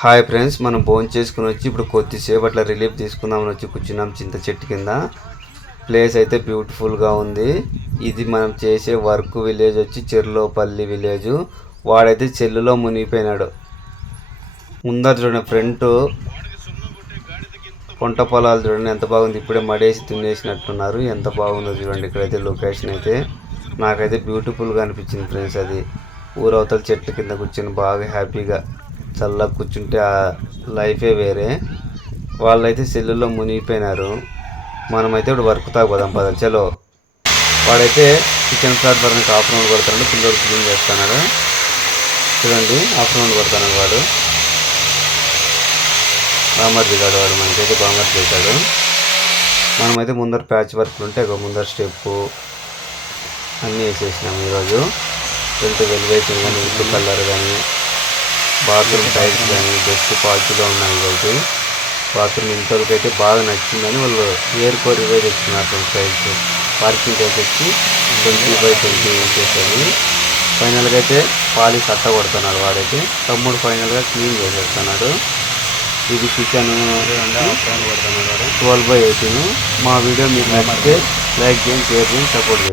Hi friends, మనం భోజనం చేసుకుని వచ్చి ఇప్పుడు కొద్దిసేపు అట్లా రిలీఫ్ తీసుకుందామని వచ్చి కూర్చున్నాం చింత చెట్టు కింద. ప్లేస్ అయితే బ్యూటిఫుల్గా ఉంది. ఇది మనం చేసే వర్క్ విలేజ్ వచ్చి చెర్లోపల్లి విలేజ్. వాడైతే చెల్లులో మునిగిపోయినాడు. ముందర చూడండి, ఫ్రంట్ పంట పొలాలు చూడండి ఎంత బాగుంది. ఇప్పుడే మడేసి దున్నేసినట్టున్నారు. ఎంత బాగుందో చూడండి. ఇక్కడైతే లొకేషన్ అయితే నాకైతే బ్యూటిఫుల్గా అనిపించింది ఫ్రెండ్స్. అది ఊరవతల చెట్ల కింద కూర్చొని బాగా హ్యాపీగా చల్లగా కూర్చుంటే ఆ లైఫే వేరే. వాళ్ళైతే సెల్లులో మునిగిపోయినారు. మనమైతే ఇప్పుడు వర్క్ తాగపోదాం పద చలో. వాడైతే కిచెన్ ప్లాట్ఫార్మ్కి హాఫ్ రౌండ్ కొడుతున్నాడు. పిల్లలు క్లీన్ చేస్తున్నాడు చూడండి. హాఫ్ రౌండ్ కొడుతున్నాడు వాడు. బామర్ దిగాడు వాడు. మనకైతే బామర్ చేశాడు. మనమైతే ముందర ప్యాచ్ వర్క్లు ఉంటే ముందర స్టెప్పు అన్నీ వేసేసినాము ఈరోజు. ఫ్రంట్ వెలివేషన్ కానీ ఇల్లు కలర్ కానీ బాత్రూమ్ టైల్స్ కానీ బెస్ట్ క్వాలిటీలో ఉన్నాయి. ఇవైతే బాత్రూమ్ ఇంతవరకు అయితే బాగా నచ్చిందని వాళ్ళు ఏరుకోరి ఇవే తెచ్చుకున్నారు టైల్స్. పార్కింగ్ టైల్స్ వచ్చి 20x20 ఇంచెస్ అవి. ఫైనల్గా అయితే పాలిష్ అట్ట కొడుతున్నాడు వాడైతే. తమ్ముడు ఫైనల్గా క్లీన్ చేసేస్తున్నాడు. ఇది కిచెన్ 12x18. మా వీడియో మీకు నచ్చితే లైక్ చేయండి, షేర్ చేయండి, సపోర్ట్ చేయండి.